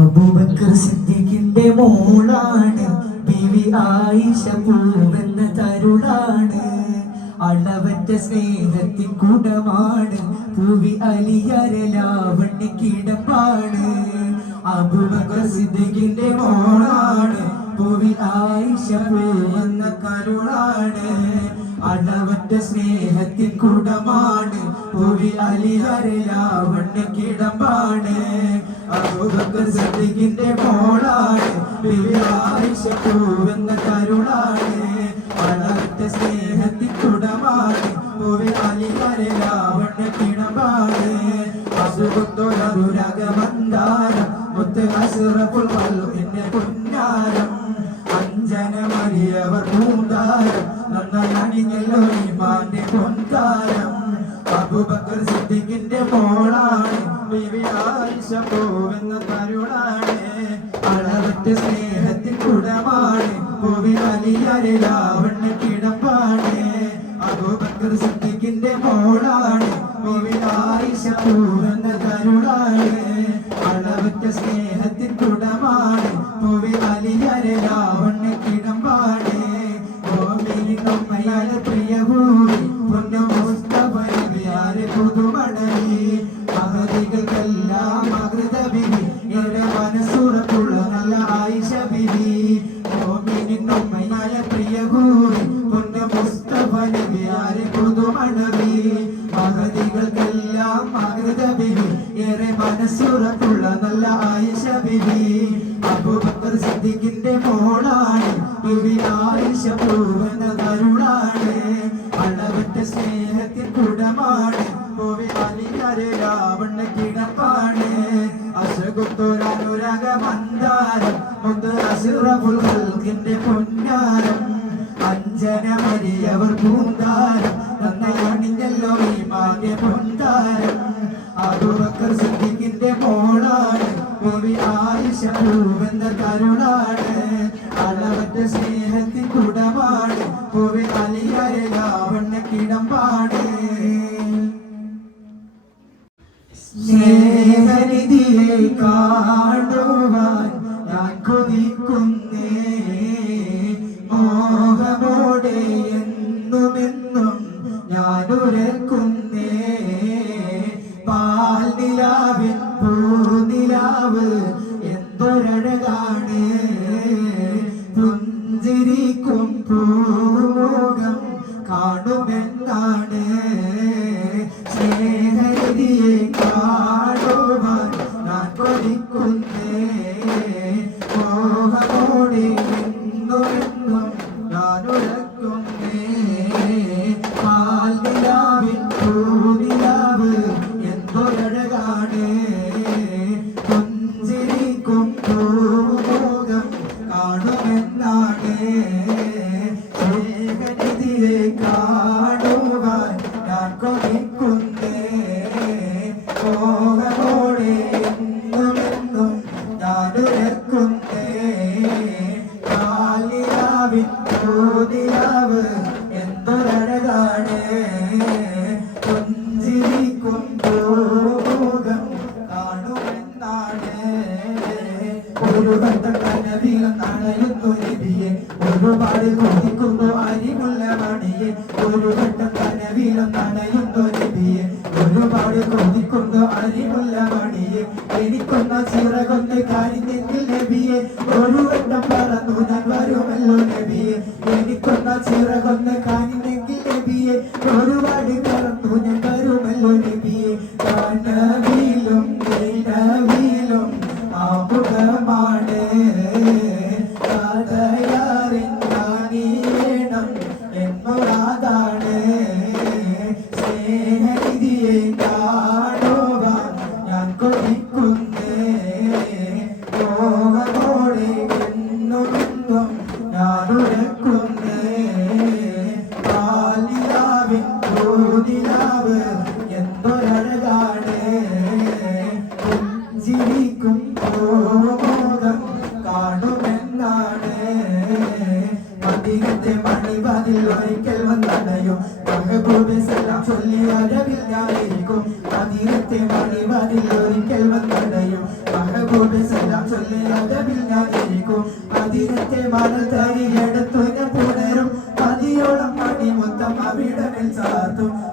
അബൂബക്കർ സിദ്ദീഖിന്റെ മോളാണ്. ബിവി ആയിഷ പൂവെന്ന തരുളാണ്. അളവറ്റ സ്നേഹത്തിൻ കുടമാണ്. പൂവി അലിയരലാവണ്ണി കിടപ്പാണ്. അബൂബക്കർ സിദ്ദീഖിന്റെ മോളാണ്. പൂവി ആയിഷ പൂവെന്ന കരുളാണ് അളവറ്റ സ്നേഹത്തിൻ കുടമാണ്. പൂവി അലിഹരലാവണ്ണ കിടമ്പാണ്. അബൂബക്കർ സിദ്ദീഖിന്റെ മോളാണ്. പൂവെന്ന അളവറ്റ സ്നേഹത്തിൻ കുടമാണ് പൂവി വലിയരലാവണ്ണ കിടപ്പാണ്. അബൂബക്കർ സിദ്ദീഖിന്റെ മോളാണ്. ബിബി ആയിഷ പോവെന്ന ബിബി ഓമിനിന്നമ്മയാലെ പ്രിയഭൂമി പൊന്നു മുസ്തഫ നബിയാരെ പുതുമണലി മഹതികൾക്കെല്ലാം മകൃത ബിബി ഏറെ മനസ്സുറപ്പുള്ള നല്ല ആയിഷ ബിബി അബൂബക്കർ സിദ്ദീഖിന്റെ മോളാണ് ബിബി ആയിഷ ഖൽഖിന്റെ പൊന്നാരം അഞ്ജന മരിയവർ പൂന്താരം. നന്നായി അണിഞ്ഞല്ലോ ഈ മാന്റെ പൊന്താരം. അബുബക്കർ സിദ്ദിഖിന്റെ മോളാണ്. ബിബി ആയിഷ പൂവെന്ന കരുളാണ് അളവറ്റ സ്നേഹത്തിൻ കുടമാണ്. പൂവി അലിയരലാവണ്ണ കിടമ്പാണ്. സ്നേഹനിധിയെ കാണുവാൻ ഞാൻ കൊതിക്കുന്നേ. ഒരുപാട്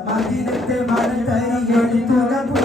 മദിനത്തെ മലത്തരികെടുത്തുക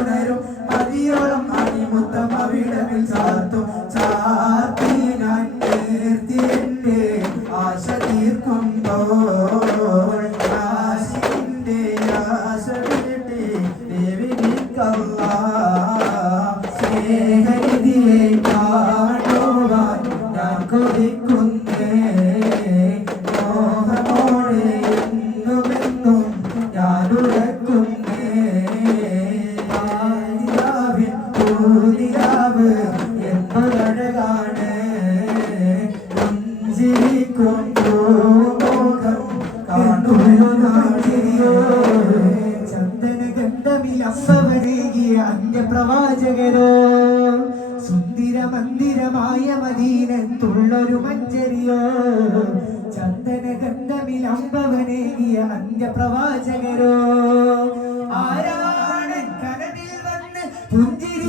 പുഞ്ചിരി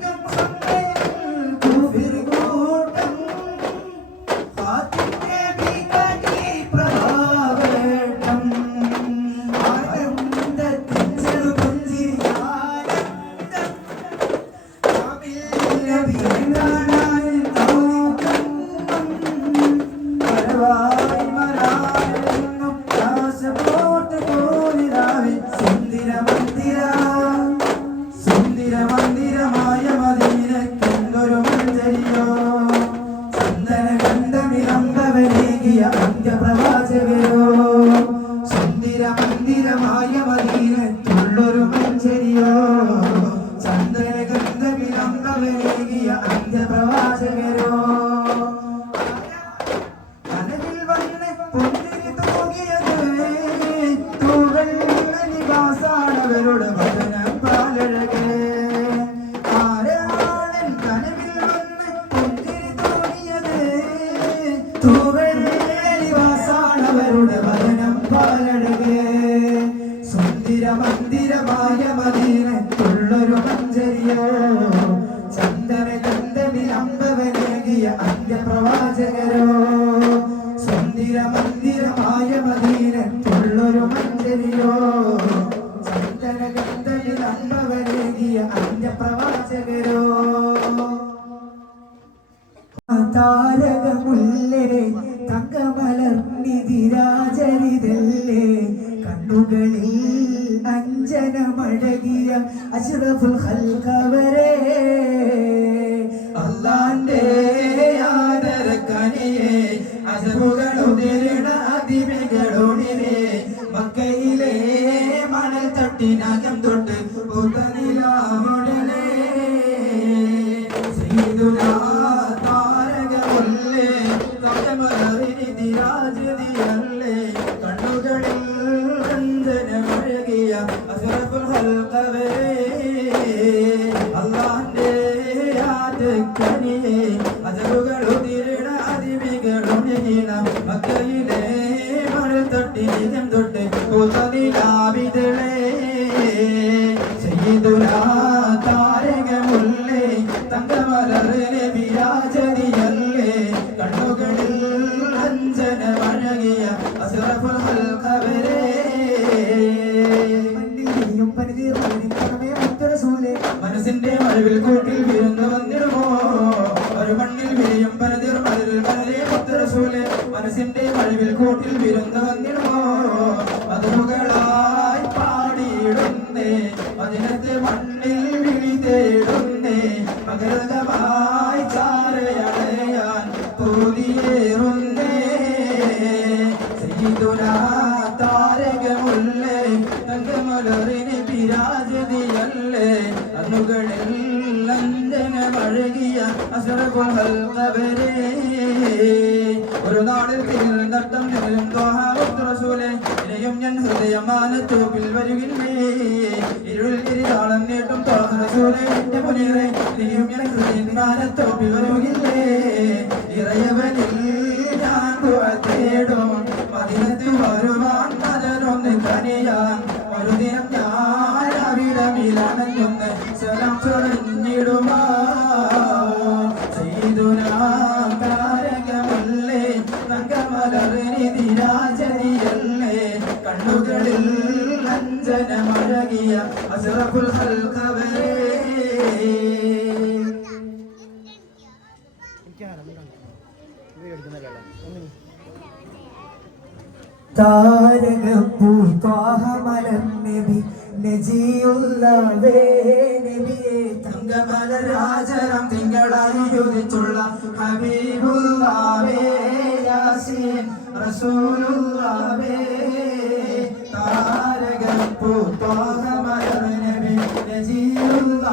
താരകമുല്ലരെ തങ്കമലർന്നിതിരാചരിതല്ലേ കണ്ണുകളിൽ അഞ്ജനമഴകിയ അഷ്റഫുൽ ഹൽക്കവരെ അള്ളാന്റെ ആദരക്കനിയെ അസറുകൾ താരകമുല്ലേ? തങ്കമലറിന് വിരാജതിയല്ലേ അന്നുകളിൽ ലഞ്ചന വഴകിയ അസറകുൽവരെ ഒരു നാളിൽ തിരുനട്ടം തിരുന്തോഹാവത്രസൂലെ ഇനിയും ഞാൻ ഹൃദയമാനത്തോപ്പിൽ വരുകില്ലേ? ഇരുളിൽ തിരിതാളം നീട്ടും എന്റെ മുനിയറെ ഇനിയും ഞാൻ ഹൃദയമാനത്തോപ്പിൽ വരുകില്ലേ? ഇറയവനിൽ ഞാൻ തേടും താരകപ്പൂ പാഹമലർന്നബി നജിയുള്ള നബിയെ തങ്കമല രാജരം തിങ്കളായി യോജിച്ചുള്ള ഹബീബുല്ലാവേ യാസീൻ റസൂലുള്ളാവേ താരകപ്പൂ നബി നജിയുള്ള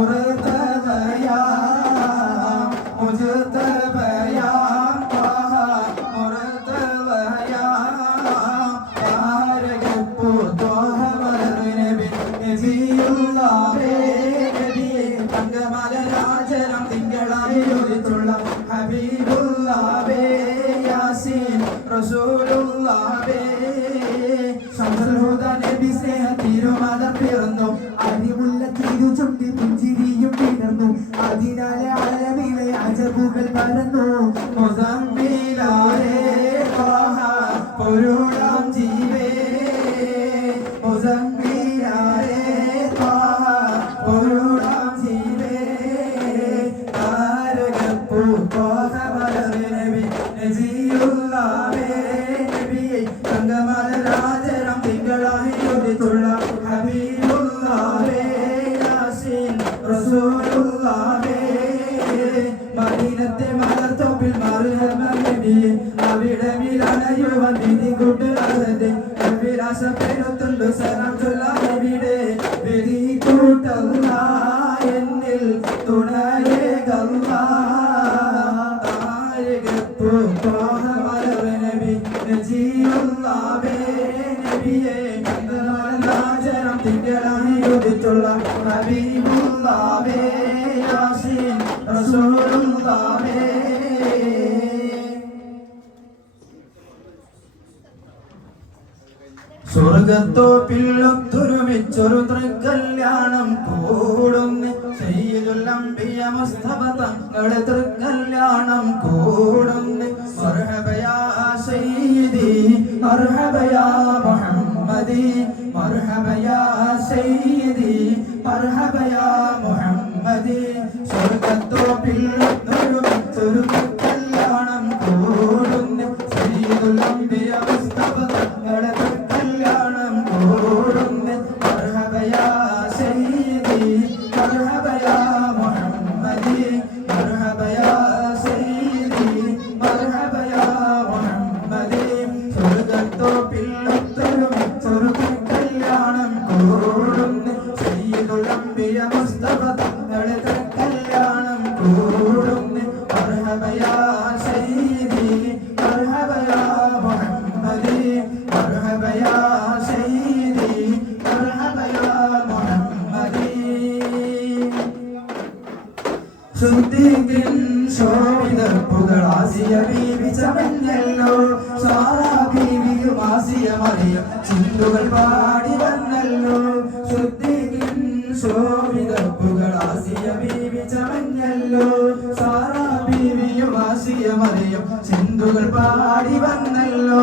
ஒரு I don't know. അവിടെ വിലനയുവ നിധി കൂട്ടലാതെ വിലാസപ്പെടുത്തുണ്ട് സനം ചൊല്ലാവിടെ വെറി കൂട്ടല്ല എന്നിൽ തുണയേ കല്ല താരകത്തു പാതമലവനബി നജിയുള്ളാവേ നബിയേ നാചരം തിങ്കലായി ഉദിച്ചുള്ള നബീബുള്ളാവേ യാസീൻ റസൂലുള്ളാഹ് സ്വർഗത്തോപ്പില്ലൊത്തൊരുമിച്ചൊരു തൃക്കല്യാണം കൂടുന്നു. ചെയ്തുല്ലംബിയ മുസ്തഫ തങ്ങളുടെ തൃക്കല്യാണം കൂടുന്നു. മർഹബയാ സയ്യിദി അർഹബയാ മുഹമ്മദി മർഹബയാ സുദ്ദീഖിൻ ശോഭിതപ്പുകൾ ആസിയ ബീവി ചമഞ്ഞല്ലോ സാറാ ബീവിയും ആസിയ മറിയ ചിന്തുകൾ പാ സിന്ധുകൾ പാടി വന്നല്ലോ.